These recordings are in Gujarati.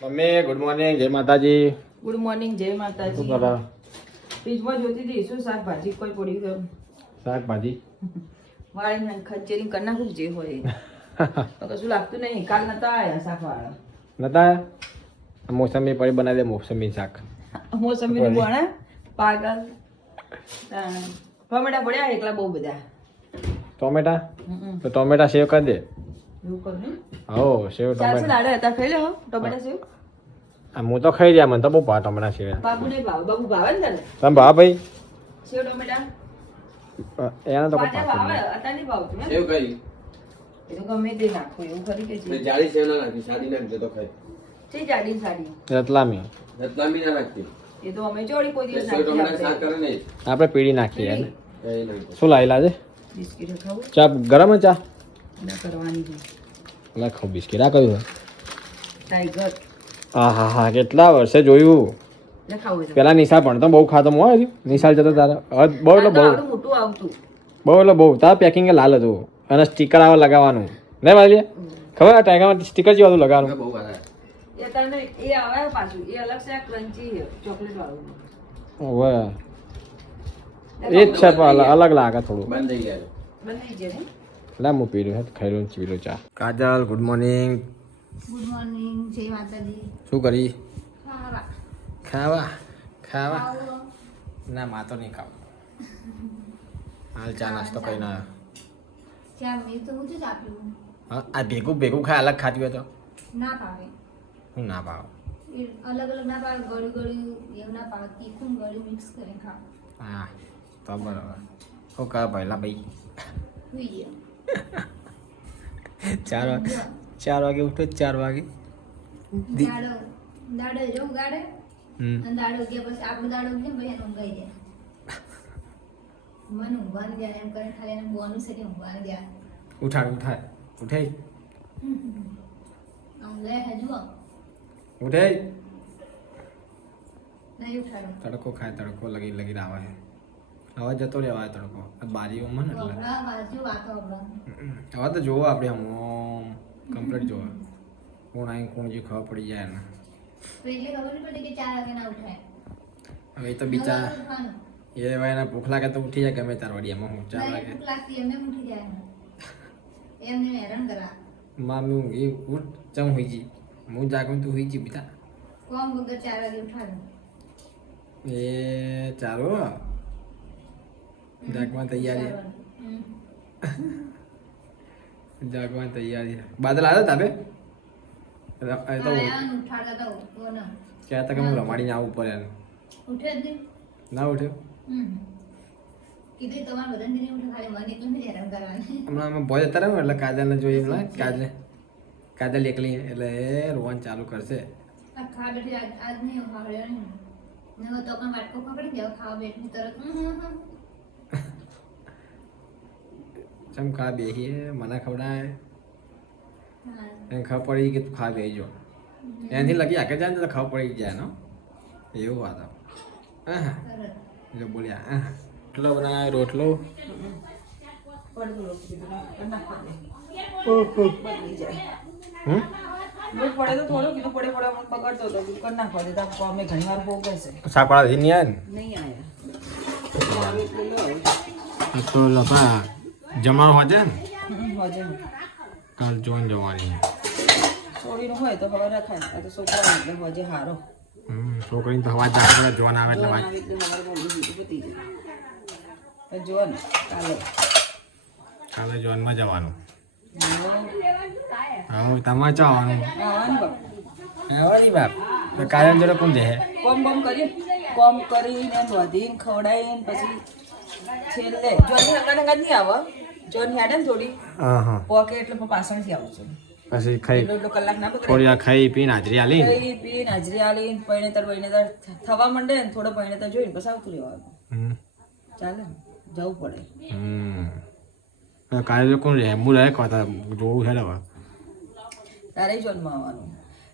મમ્મી ગુડ મોર્નિંગ, જય માતાજી. ગુડ મોર્નિંગ, જય માતાજી. શું કરો? ફ્રીજમાં જોતી હતી શું શાકભાજી કોઈ પડ્યું છે શાકભાજી વાળીને ખંચેરી કરી નાખું જે હોય એ. તો કશું લાગતું નહીં. કાલ નતા આયા શાકવાળા. નતા મોસંબી પડી બનાવી દે, મોસંબી શાક. મોસંબી નું બને પાગલ. ટોમેટા પડ્યા એકલા બહુ બધા. ટોમેટા તો ટોમેટા સેવ કરી દે. એવું કર ને હો સેવ ચાલશે. ટોમેટા લાડે હતા ખાઈ લે હો ટોમેટા સેવ. હું તો ખાઈ રહ્યા, મને તો બહુ ભાવ ટોમેટા સેવ. બાબુ નહીં ભાવે. બાબુ ભાવે ને તને તમે ભાવ ભાઈ સેવ ટોમેટા? એને તો પાછા ભાવે અત્યારે નહીં ભાવતું એમ? સેવ કરી એ તો ગમે તે નાખો એવું ખરી કે છે. જાડી સેવ ના નાખી, સાદી નાખજે તો ખાય. છે જાડી સાડી રતલામી રતલામી ના નાખતી. એ તો અમે જોડી કોઈ દિવસ સેવ ટમેટા નાખી શાક કરે ને આપણે પીળી નાખીએ ને. એ નહીં. શું લાવેલા છે? બિસ્કિટ ખાવું ચા ગરમ જ ચા ના કરવાની છે. લખો બિસ્કિટ આ કયું? ટાઈગર હા હા હા કેટલા વર્ષે જોયું. લખાવું છે. પેલા નિશા ભણતો બહુ ખાતો હું હજુ નિશાળ જતો તારા બહુ એટલે બહુ આવડું મોટું આવતું. બહુ એટલે બહુ તારા પેકિંગ લાલ હતું અને સ્ટીકર આવે લગાવવાનું ને ભાઈ ખબર આ ટાઈગરમાં સ્ટીકર જેવું હતું લગાવવાનું. બહુ વધારે. એ તને એ આવે પાછું એ અલગ છે. આ ક્રન્ચી છે ચોકલેટ વાળું. ઓવે એ જ છે પણ અલગ લાગે થોડું. બંધ થઈ ગયા છે. બંધ થઈ જાય ને? લા હું પીલું હે ખાઈ લઉં પીલું ચા. કાજલ ગુડ મોર્નિંગ. ગુડ મોર્નિંગ, જય માતાજી. શું કરી? ખાવા ખાવા ખાવા આવો. ના માં તો નહીં ખાવ. હાલ ચા નાસ્તો કઈ ના. ચા મેં તો હું જ આપ્યું. હા આ ભેગું ભેગું ખાય અલગ ખાતી હોય તો ના ભાવે. હું ના ભાવ. એ અલગ અલગ ના ભાવે. ગળ્યું ગળ્યું એવું ના ભાવે. તીખું ગળ્યું મિક્સ કરીને ખાવ. હા તો બરાબર. શું કહે પહેલા ભાઈ? સુઈ ગયો. 4 વાગે ઉઠો 4 વાગે. દાડો દાડો જો ઉગાડે અને દાડો ગયા પછી આપણું દાડો ઉગે પછી એને ઊંઘાઈ જાય. મને ઊંઘવાની જાય એમ કરીને ખાલી એને બોનું છે કે ઊંઘવાની જાય. ઉઠાડ ઉઠે ઊંઘે હજુ ઉઠે. નહીં ઉઠાડો. તડકો ખાય તડકો લગી લગી આવે છે. હવે જતો રહેવાય તડકો બારીઓમાં ને એટલે હમણાં બાજુ વાતો હમણાં. હવે તો જોવો આપણે આમ કમ્પ્લીટ જોવો કોણ આવી કોણ જે ખબર પડી જાય ને. તો એટલે ખબર નહીં પડતી કે 4 વાગે ના ઉઠાય. હવે એ તો બિચારા ઉઠવાનું. એ ભાઈ ભૂખ લાગે તો ઉઠી જાય ગમે તાર વાડિયામાં હું 4 ના, વાગે ભૂખ લાગતી એમને ઉઠી જાય. એમને હેરાન કરા. મામી ઊંઘી ઉઠ ચમ હોઈ જી હું જાગું તું હોઈ જી બીતા કોમ વગર 4 વાગે ઉઠાડું. એ ચાલો જાગવાની તૈયારી હમ. જાગવાની તૈયારી બાદલ આવ્યો તાબે એ તો આયાને ઉઠાડતા હતા કોને? કહેતા કે હું રમાડીને આવું પડે એને ઉઠે જ નહીં. ના ઉઠ્યો. હમ. કીધું તમારે બધાને નહીં ઉઠે, ખાલી મને એકલું જ હેરાન કરવાની. હમણાં અમે ભોજ હતા ને એટલે કાજલને જોઈ હમણાં કાજલ એકલી એટલે એ રોવાનું ચાલુ કરશે. આ ખા બેઠી આજ નહીં ઉઠાડ્યો નહીં. નકર તો પણ વાટકો પકડી જાવ ખાવા બેઠી તરત ચમ ખા બેહીએ મને ખવડાય હા. એને ખબર પડી કે તું ખા બેહી જો એનાથી લગી આગળ જાય ને તો ખબર પડી જાય ને એવું વાત હા તરત. જો બોલ્યા રોટલો બનાવ્યો રોટલો પડતું લોટ કીધું ના નાખવા દે. બગડી જાય. હમ લોટ પડે તો થોડો કીધું પડે મને પકડતો હતો કીધું કરી નાખવા દે. તો અમે ઘણી વાર ભોગ છે શાકવાળા નહીં આવે નહીં આયા એટલે લો. ને તો લપા જમાનો હોય છે ને હજે કાલ જોઈને જવાની છોડીનું હોય તો ખબર રખાય. આ તો છોકરા એટલે હજે હારો છોકરીને તો હવા જાતે જોવાના આવે એટલે જોન વાત આવે એટલે મારે બોલી દીધું પતી જાય. જો ને કાલે કાલે જોનમાં જવાનું હા હા તમારે ચાવાનું ને બાપ. આવવાની બાપ તો કાલે જોડે કોણ જાય કોમ બમ કરીએ કોમ કરીને વધીને ખવડાવીને પછી છેલ્લે જોની હંગાત નહીં આવે. જોન હેડે ને થોડી હા હા પોકે એટલે પાછળથી આવું છું. પછી ખાઈ એટલો કલાક ના થોડી વાર ખાઈ પીને હાજરી આલી ખાઈ પીને હાજરી આલીને પૈણેતર થવા માંડે ને થોડો પૈણેતર જોઈને પછી આવતું રહેવાનું. ચાલે ને જવું પડે. કાલે કોણ રહે હું રહે કહતા જોવું છે ને હવે તારે જોનમાં આવવાનું.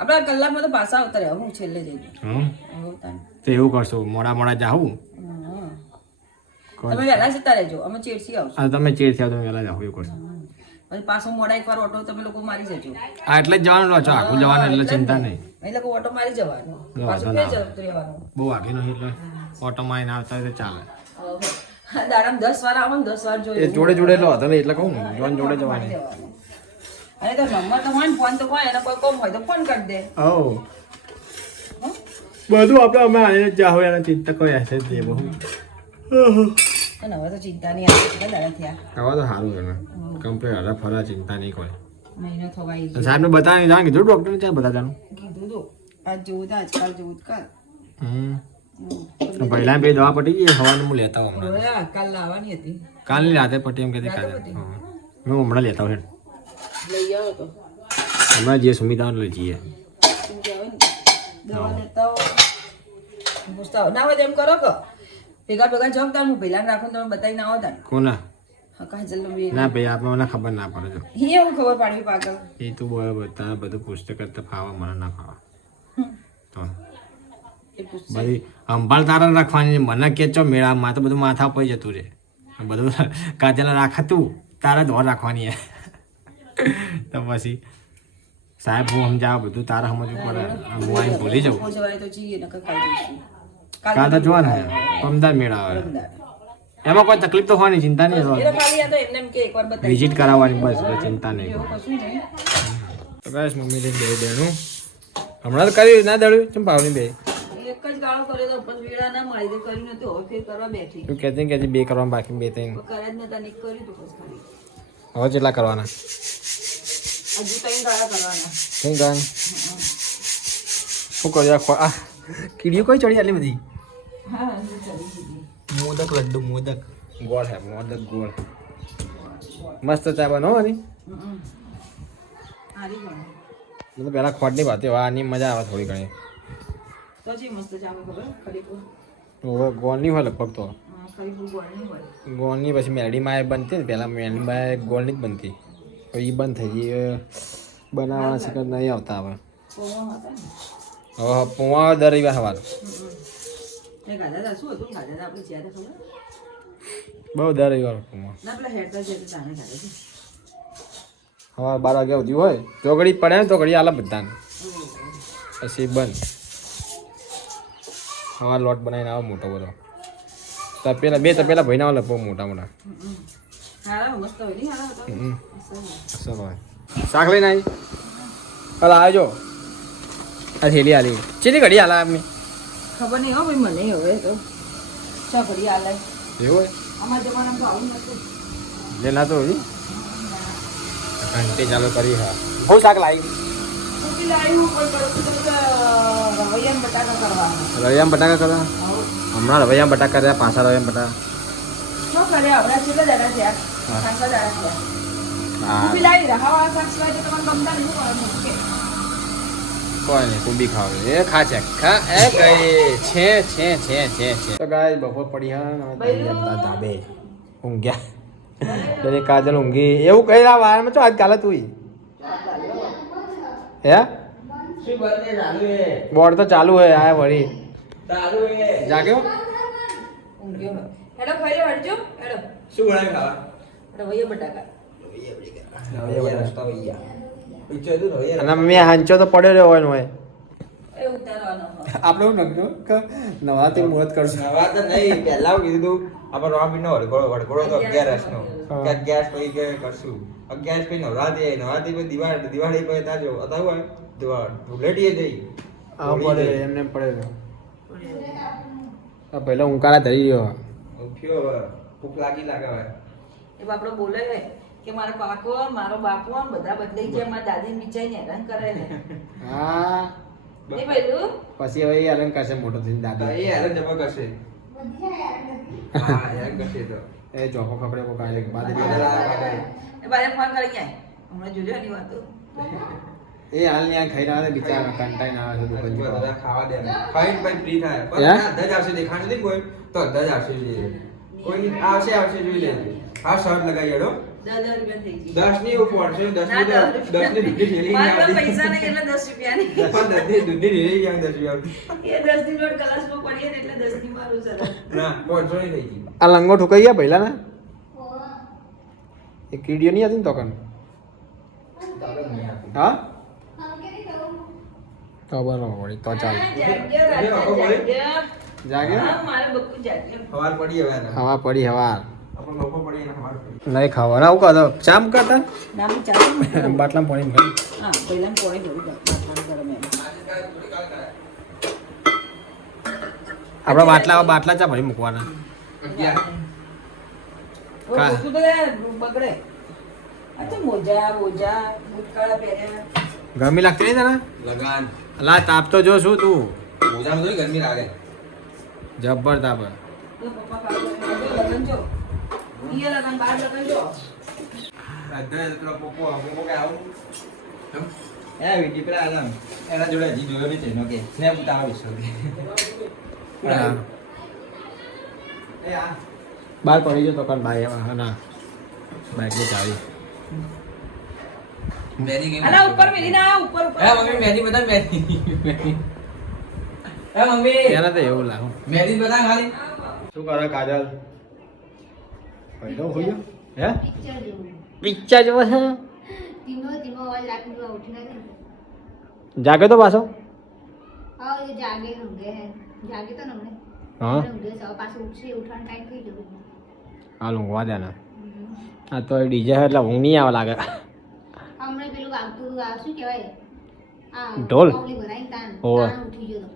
આપણા કલાકમાં તો પાછા આવતા રહે. હું છેલ્લે જઈ તો એવું કરશું મોડા મોડા જાઉં તમે વહેલા જતા રહેજો. અમે ચેડસી આવશું. તમે ચેડ થયા તમે વહેલા જાઓ એવું કરશું પછી પાછો મોડા એકવાર ઓટો તમે લોકો મારી જજો હા એટલે જ જવાનું છો આખું જવાનું એટલે ચિંતા નહીં એ લોકો ઓટો મારી જવાનો વાંધો પાછું ના ફેર આવે. જતું રહેવાનું બહુ આગળ નહીં એટલે ઓટોમાં આવીને આવતા હોય તો ચાલે દાડામાં 10 વાર આવો ને 10 વાર એ જોઈએ જોડે જોડે એટલે વાંધો નહીં એટલે કહું ને જોન જોડે જવાની અને તો નંબર તો હોય ને ફોન તો હોય એને કોઈ કોમ હોય તો ફોન કરી દે ઓ બધું આપણે અમે આવીને જ હોય એના ચિંતા કોઈ હશે જ બહુ અને હવે તો ચિંતા નહીં આવે કેટલા દાડા થયા હવે તો સારું છે ને કમ્પ્લીટ હરા ફરા ચિંતા નહીં કોઈ મહિનો થવાઈ ગયો સાહેબને બતાવી જાણ કીધું ડૉક્ટરને ક્યાં બધા જાણું કીધું તો આજ જેવું તો આજકાલ જેવું જ કર પહેલા બે દવા પટી ગઈ સવારનું હું લેતા હોઉં હમણાં હવે કાલ લાવવાની હતી કાલની રાતે પટી એમ કહેતી કાલે હા. હું હમણાં લેતા હોઉં લઈ આવો તો હમણાં જે સુવિધાઓ લઈ જઈએ શું કહેવાય ને દવા લેતા હો પૂછતા હો ના હોય તો એમ કરો કે ભેગા ભેગા જમતા હું પહેલા રાખો તમે બતાવીને આવો તા કોના હા કાજલ નું ના ભાઈ આપણે મને ખબર ના પડે જો એવું ખબર પાડવી પાગલ એ તો બરાબર તારે બધું પૂછતે કરતા ફાવા મને ના ફાવા તો એ પૂછ બધી સંભાળ તારે રાખવાની મને કે ચો મેળામાં તો બધું માથા પર જતું રહે બધું કાજલ રાખતું તારે ધોર રાખવાની તો પછી સાહેબ હું સમજાવ બધું તારે સમજવું પડે હું અહીં ભૂલી જાઉં જવાય તો જઈએ નકર કાલ જઈશું કાલ તો જોવા ને પમદાર મેળા આવે એમાં કોઈ તકલીફ તો હોવાની ચિંતા નહીં એટલે ખાલી આ તો એમને એમ કે એકવાર બતાવી વિઝિટ કરાવવાની બસ એટલે ચિંતા નહીં એવું કશું નહીં તો બસ મમ્મી બે દેણું હમણાં તો કર્યું ના દળ્યું ચમ ભાવની બે એક જ ગાળો કર્યો તો પછી વેળા ના મળી તો કર્યું નતું હવે ફેર કરવા બેઠી તું કહેતી બે કરવાનું બાકી બે ત્રણ કર્યા જ નતા ને એક કર્યું તું બસ ખાલી હવે કેટલા કરવાના હજુ કઈ ગાળા કરવાના કઈ ગાન શું કર્યું આ કીડીઓ કોઈ ચડી આટલી બધી હા હજુ ચડી ગઈ મોદક લડ્ડુ મોદક ગોળ હે મોદક ગોળ મસ્ત ચા બનાવવાની હારી પણ તો પહેલાં ખોટની વાત હવે આની મજા આવે થોડી ઘણી તો જી મસ્ત ચામે ખબર ખરીપુર હવે ગોળની હોય લગભગ તો ખરીપુર ગોળની હોય ગોળની પછી મેરડીમાં એ બનતી ને પહેલાં મેરડીમાં ગોળની જ બનતી પછી એ બંધ થઈ ગઈ બનાવવાના શિકર નહીં આવતા હવે પૌવા હતા ને હવે પોવા દર રવિવાર સવાર મેં ગાધા હતા શું હતું ગાધા હતા આપણે જ્યાં ખબર બહુ દર રવિવાર પોવા ના પેલા હેડતા છે તો તાને ગાધા છે સવાર 12 વાગ્યા સુધી હોય તો ઘડી પડે ને તો ઘડી આલા બધાને પછી બંધ સવાર લોટ બનાવીને આવે મોટો બધો તપેલા બે તપેલા ભાઈને આવે લગભગ મોટા મોટા હારા મસ્ત હોય નહીં હારા હતા અસલ હોય શાક લઈને આવી કાલ આવજો આ થેલી આલી ચેલી ઘડી આલા આપની ખબર નહીં હો ભાઈ મને હવે તો ચા ઘડી આલે એવું હોય અમારા જમાનામાં તો આવું નતું જે ના તો હોય ઘંટી ચાલુ કરી હા બહુ શાક લાવી ઉકી લાવ્યું કોઈ કડકું તો રવૈયાને બટાકા કરવાના રવિયામ બટાકા કરવા હમણાં રવિયામ બટાકા કર્યા પાછા રવિયામ બટાકા શું કરે હમણાં કેટલા દાડા થયા ખાસા દાડા થયા હા ઉકી લાવી રહાવાળા શાક સિવાય તો તમને ગમતા નહીં હોય કે કોઈ નહીં તું બી ખાવ એ ખા છે ખા એ કઈ છે તો ગાય બપોર પડી હા ધાબે ઊંઘ્યા પેલી કાજલ ઊંઘી એવું કહી રહ્યા વારમાં તો આજ કાલે તું હે બોર્ડ તો ચાલુ હે આ વળી જાગ્યો ઊંઘ્યો હેડો ખાઈ વળજો હેડો શું બનાવી ખાવા રવૈયા બટાકા અને મેં હાંચો તો પડ્યો રહ્યો હોય હોય એ ઉતારવાનો આપણે એવું નખ્યું કે નવાથી મુહૂર્ત કરશું નવા તો નહીં પહેલા કીધું તું આપણે રોબીનો વડઘોડો તો 11 નો કે 11 પછી કે કરશું 11 પછી નવરાત્રી પછી દિવાળી પછી તાજો હતા હોય ધૂળેટીએ જઈ આ પડે એમને પડે આ પહેલા ઊંકારા ધરી રહ્યો ઉઠ્યો ભૂખ લાગે હવે એ બાપડો બોલે છે કે મારો કાકો મારો બાપુ બધા બદલાઈ ગયા મારા દાદીને બિચારીને હેરાન કરે છે હા એ પેલું પછી હવે એ અલંકાર છે મોટો થઈને દાદી એ હેરાન જમા કરશે હા હેરાન કરશે તો એ ચોખો ખપડે કો કાલે બાદ એ બારે ફોન કરી જાય હમણાં જોજો એની વાતો એ હાલ ને આ ખાઈ રહ્યા છે બિચારા કંટાઈ ના આવે છે દુકાન બધા ખાવા દે ખાઈને પછી ફ્રી થાય હે? પણ અધા જ આવશે દેખાણ નથી કોઈ તો અધા જ આવશે જોઈએ કોઈ આવશે જોઈ લેજો હા શર્ટ લગાવી હેડો 10 રૂપિયા થઈ ગઈ 10 ની ઉપર છે 10 ની દૂધની થેલી મારા પાસે પૈસા નહીં એટલે 10 રૂપિયાની પણ દૂધની થેલી ક્યાં 10 રૂપિયા એ 10 ની નોટ કલાસમાં પડીએ ને એટલે 10 ની મારું સર ના 500 ની થઈ ગઈ આ લંગો ઠુકાઈ ગયા પહેલા ના એ કીડીઓ નહીં હતી ને તોકન ચાલો નહીં આપી. હા હા કે નહીં કહું તો બરાબર વળી તો ચાલે જાગ્યો, રાજા, જાગ્યો હા, મારે બકુ જાગ્યો. સવાર પડી હવે એને. હવા પડી હવા આપણને લોકો પડી એને સવાર પડી. નહીં ખાવા આવું કહો ચામ કરતા નામ ચાલુ. બાટલામાં પાણી ભરી હા, પહેલા પોણી ભરી દો. ગરમ એમ. આપણા બાટલા ચા ભરી મૂકવાના 11. ઓય, કા? બકુ તો યાર બગડે. અચ્છા, મોજા બુટકાળા પહેર્યા. ગરમી લાગતી નહીં તને લગાન. અલા તાપ તો જો શું તું મોજામાં થોડી ગરમી લાગે. જબ્બર તાપ તો પપ્પા ખાવા લગન જો. ઈએ લગન, બાર લગન જો. રાધા પેલો પોપો કે આવું. એ વીટી પેલા આલમ. એના જોડે હજી જોયો બી છે નો કે સ્નેપ ઉતારો વિશ્વ કે. એ આ બહાર પડી ગયો તો કાલ ભાઈ હા ના બાઇકની ચાવી મેરી ગેમ. અલા ઉપર મેલી ના ઉપર ઉપર. એ મમ્મી મેરી બતા મેરી. એ મમ્મી એને તો એવું લાગુ મેરી બતા ખાલી. શું કરે કાજલ પહેલો હોયો હે પિક્ચર જેવું પિક્ચર જોવે છે ધીમો ધીમો અવાજ લાગતો ઉઠી નાખે જાગે તો પાછો હા એ જાગે ઊંઘે જાગે તો નમને હા ઊંઘે સવા પાછું ઉઠશે ઉઠવાનો ટાઈમ થઈ ગયો હાલ ઊંઘવા દે ને આ તો ડીજે એટલે ઊંઘ નહીં આવે લાગે હમણાં પેલું આવતું હતું, આ શું કહેવાય આ ઢોલ? કોપલી ભરાઈને તાન હોવે. તાન ઉઠી ગયો તો.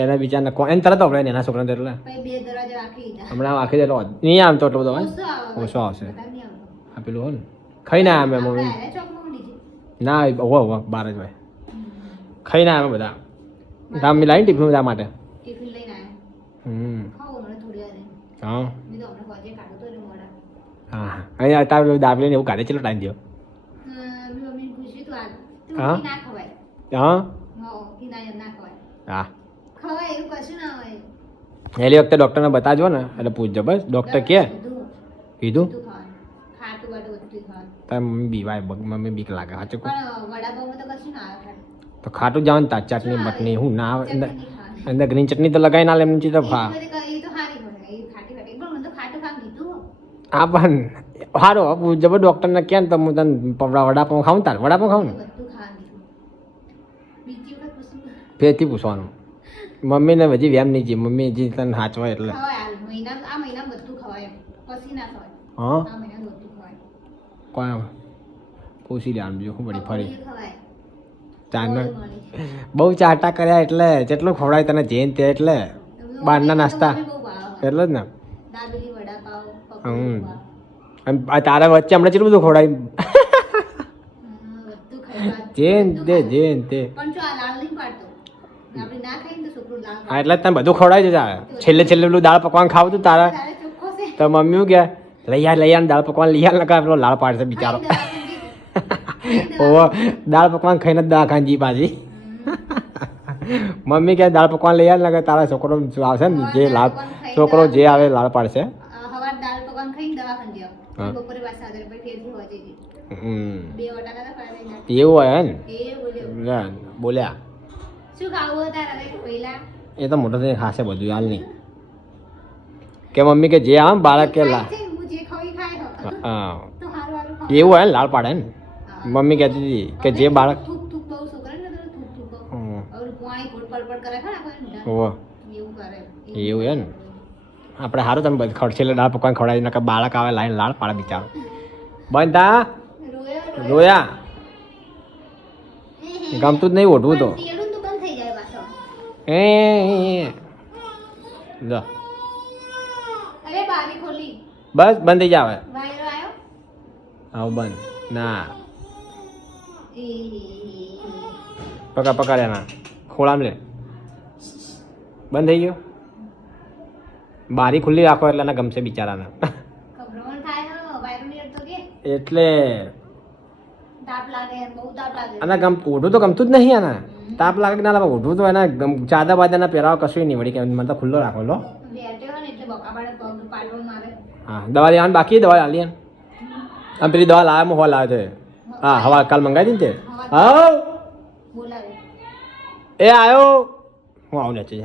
એને બિચારને એને તરત અપડાય ને એના છોકરાને એટલે પછી બે દરવાજા રાખી દીધા હમણાં આખી જેટલો નહીં આમ તો એટલો બધો હોય. ઓછો આવે ઓછો આવશે. વધારે નહીં આવતો. આ પેલું હોય ને ખાઈને આવ્યા અમે આપણે મમ્મી હારે ચોકમાં ઊંડી છે. ના હોવો બાર જ હોય ખાઈને આવ્યા અમે બધા રામ મિલાવી ટિફિન બધા માટે ટિફિન લઈને આવ્યા હમ ખાઓ હમણાં થોડી વાર રહી. હા મેં તો હમણાં હોજે કાઢો તો એટલે મોડા હા અહીંયા તાર પેલું દાબેલી ને એવું કાઢે ચેટલો ટાઈમ થયો મેં મમ્મીને પૂછ્યું તું આ તું હા? ઘી ના ખવાય હા હો ઘી ના ખવાય હા ખવાય એવું કશું ના હોય એલી વખતે ડૉક્ટરને બતાવજો ને એટલે પૂછજો બસ ડૉક્ટર કે બધું કીધું બધું ખાવાનું ખાટું બાટું બધું ખાવાનું તાર મમ્મી બીવાય મમ્મી બીક લાગે સાચું કહું પણ વડાપાવમાં તો કશું ના આવે તો ખાટું જવાનું તાર ચટણી બટણી હું ના આવે ચટણી નહીં ખાવાની. અંદર ગ્રીન ચટણી તો લગાવી ના લે એમની ચીજ તો ફા એ તો હારી હોય એ ખાટી ખાટી પણ મને તો ખાટું ખાવાનું કીધું હો. આ પણ સારું જબર ડૉક્ટરને કહે ને તો હું તને વડાપાઉં ખાઉં તાર વડાપાઉં ખાઉં ને બધું ખાવાનું કીધું બીજી વખત પૂછું ફેરથી પૂછવાનું મમ્મીને હજી વેમ નહીં જી મમ્મી હજી તને સાચવાય એટલે ખવાય આ મહિનામાં બધું ખવાય એમ. પછી ના ખવાય હા આ મહિનામાં બધું ખવાય કોણ પૂછી લેવાનું બીજું શું પડી ફરી પૂરી ખવાય ચારને ગોળ મળી. બહુ ચાટા કર્યા એટલે જેટલું ખવડાય તને જેન તે એટલે બહારના નાસ્તા મમ્મી બહુ ભાવે. એટલે જ ને દાબેલી વડાપાવ હમ. પકોડી, અને આ તારા વચ્ચે હમણાં કેટલું બધું ખવડાય બધું ખાઈ જેન બધું તે ખાય. જેન તે પણ જો આ લાલ નહીં પાડતો આપણે ના ખાઈએ ને તો છોકરું લાલ હા એટલે જ તને બધું ખવડાવી જતા છેલ્લે પેલું દાળ પકવાન ખાવું તું તારા તારે ચોખ્ખો છે તો મમ્મી શું કે લઈ આવ દાળ પકવાન લઈ આવ લગા પેલો લાળ પાડશે બિચારો ઓહો દાળ પકવાન ખાઈને જ દવાખાને જી પાછી મમ્મી કે દાળ પકવાન લઈ આવ લગા તારા છોકરો આવશે ને જે લાળ છોકરો જે આવે લાળ પાડશે હવાર દાળ પકવાન ખાઈને દવાખાને જાવ હા. બપોરે પાછા આવે પછી ફેરથી હોજે જઈએ. હમ. બે વટાણા હતા પાડે ના. એવું હોય ને એ બોલ્યો લે, બોલ્યા શું ખાવું હોય તારે હવે પહેલા એ તો મોટો થઈને ખાશે બધું હાલ નહીં કે મમ્મી કે જે આવે ને બાળક કે લા ખાય છે, હું જે ખાઉં એ ખાય હો. હા તો હારું હારું ખાવ. એવું હોય ને લાળ પાડે ને મમ્મી કહેતી હતી કે જે બાળક થૂક થૂક બહુ છોકરાને તો થૂક થૂક બહુ. હમ. હવે પાણી ફૂટ પડપડ કરે ખરા કોઈ ને? ઓહો એવું કરે એવું હે ને આપણે સારું તમે બધું ખડછેલે દાળ પકવાન ખવડાવી નકર બાળક આવે લાઈને લાળ પાડે બિચારો બંધા રોયો રોયા ગમતું જ નહીં ઓઢવું તો પણ તેડું તો બંધ થઈ જાય પાછો. એ લો અરે બારી ખોલી બસ બંધ થઈ જાવે વાયરો આવ્યો આવ બંધ ના એ પકડ એના ખોળામ લે બંધ થઈ ગયો બારી ખુલ્લી રાખો એટલે એને ગમશે બિચારાને ગભરામણ થાય હો વાયરો નહીં અડતો કે એટલે તાપ લાગે બહુ તાપ લાગે આના ઓઢવું તો ગમતું જ નહીં આના તાપ લાગે કે ના લાગે ઓઢવું તો એના ચાદા બાદાના પહેરાવા કશું નહીં વળી કે મને તો ખુલ્લો રાખો લો બેઠો હોય ને એટલે બકાબાડે પગ પાટો મારે હા દવા લેવાની બાકી દવા લાવી આમ પેલી દવા લાવ્યા હવા લાવે છે હા હવા કાલ મંગાવી દીધી ને તે હા બોલાવે એ આવ્યો હું આવું ને છે